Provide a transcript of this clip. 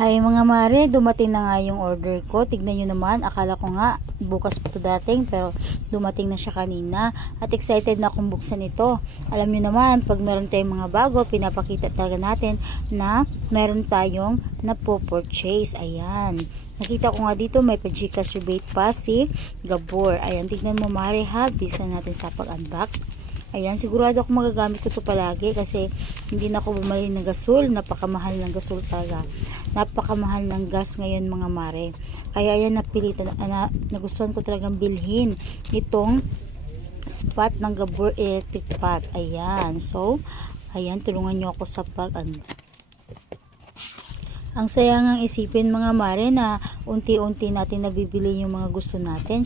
Hi mga mare, dumating na nga yung order ko. Tignan nyo naman, akala ko nga bukas pa ito dating, pero dumating na siya kanina. At excited na akong buksan ito. Alam nyo naman, pag meron tayong mga bago, pinapakita talaga natin na meron tayong napo-purchase. Ayan. Nakita ko nga dito, may pa-GCash rebate pa si Gabor. Ayan, tignan mo mare ha, bisa natin sa pag-unbox. Ayan, sigurado ako magagamit ko ito palagi kasi hindi na ako bumili ng gasol. Napakamahal ng gasol talaga. Napakamahal ng gas ngayon mga mare. Kaya ayan, nagustuhan ko talagang bilhin itong spot ng Gabor electric pot. Ayan, so ayan, tulungan nyo ako sa ang saya ngang isipin mga mare na unti-unti natin nabibili yung mga gusto natin.